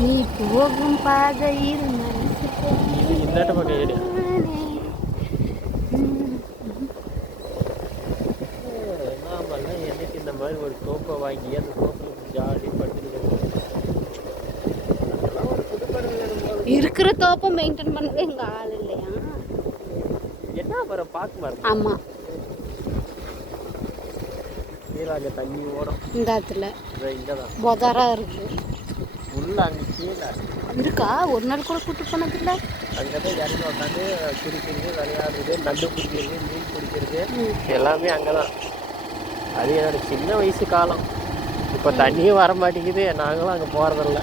நீ போகும் பாதையில் மனசு இது இந்தாட்ட பக்கம் ஏடு நாமெல்லாம் என்னைக்கு இந்த மாதிரி ஒரு தோப்பை வாங்கி அந்த தோப்பில் ஜாலியாக படுத்துட்டு இருக்கிற தோப்பை மெயின்டைன் பண்ணவே எங்கள் ஆள் இல்லையா? என்ன வர பார்க்க மாட்டேன். ஆமாம், கீழே தண்ணி ஓடும் இந்த இடத்துல இங்கே தான் பொதாரா இருக்கு. உள்ள அங்கே கீழே இருக்கா? ஒரு நாள் கூட கூட்டு போனதில்ல. அங்கே தான் இறங்கி உட்காந்து குடிக்கிறது, விளையாடுறது, நண்டு பிடிக்கிறது, மீன் பிடிக்கிறது எல்லாமே அங்கே தான். அது என்னோட சின்ன வயசு காலம். இப்போ தண்ணியும் வர மாட்டேங்குது, நாங்களும் அங்கே போகிறதில்ல.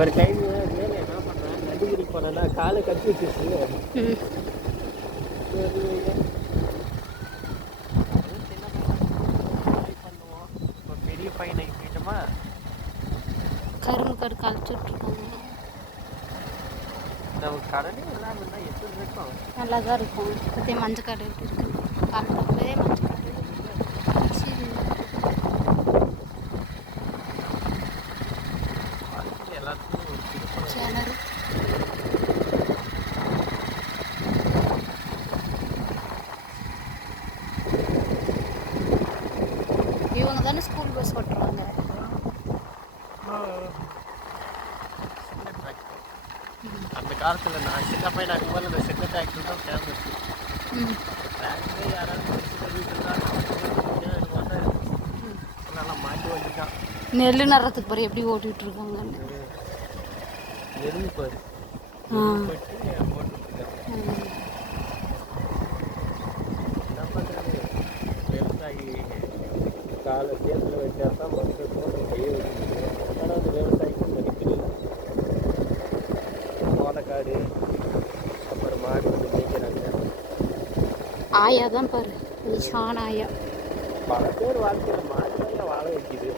ஒரு டைம் வேலை என்ன பண்ணேன், நண்டு பிடிக்க போனேன்னா காலை கட்டி வச்சிருக்கு. பெரிய பையனை போயிட்டோமா கரும்பு கடு கழிச்சுட்ருக்காங்க. நமக்கு கடனே இல்லாமல் இருந்தால் எப்படி இருக்கும்? நல்லா தான் இருக்கும். அதே மஞ்சள் கடை எப்படி இருக்கு? காலப்பே மஞ்சள் கடை எல்லாத்துக்கும் ஒரு கிணறு. இவங்க தானே ஸ்கூல் பஸ் ஓட்டுறாங்க. அந்த காலத்தில் நான் சின்ன பையன் போது அந்த சின்ன டிராக்டர் தான் ஃபேமஸ். டிராக்டரே யாராவது வீட்டில் தான் நல்லா மாட்டி வந்துட்டான். நெல் நடுறதுக்கு பாரு எப்படி ஓட்டிகிட்டு இருக்காங்கன்னு. எறும்பு பாரு என்ன பண்ணுறது, விவசாயி காலை தேர்தல் வச்சா தான் மக்களுக்கும் கையை வச்சுருக்கு. ஆனால் அந்த விவசாயிக்கும் மதிப்பில்லை. சோளக்காடு அப்புறம் மாடு வந்து மேய்க்கிறாங்க. ஆயா தான் பாரு, நிஷான் ஆயா. பல பேர் வாழ்க்கையில் மாடு தான் வாழ வைக்குது.